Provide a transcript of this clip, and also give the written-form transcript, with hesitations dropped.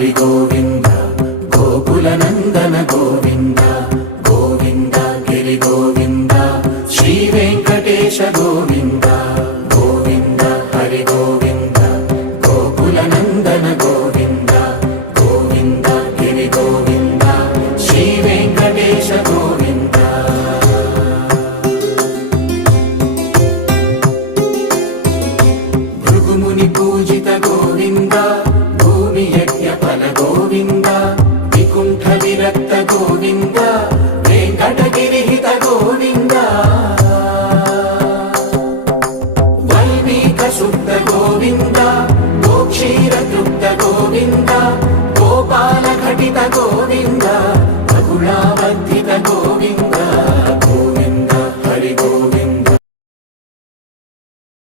హరి గోవింద గోకుల నందన గోవింద గోవింద గిరి గోవింద శ్రీ వెంకటేశ గోవింద గోవింద హరి గోవింద గోకుల నందన గోవింద గోవింద గిరి గోవింద శ్రీ వెంకటేశ గోవింద భృగుముని పూజిత గోవింద భూమి యజ్ఞ ఫల గోవింద వికుంఠ విరక్త గోవింద వెంకటగిరిహిత గోవింద వైదిక శుద్ధ గోవింద గోక్షీర తృప్త గోవింద గోపాల ఘటిత గోవింద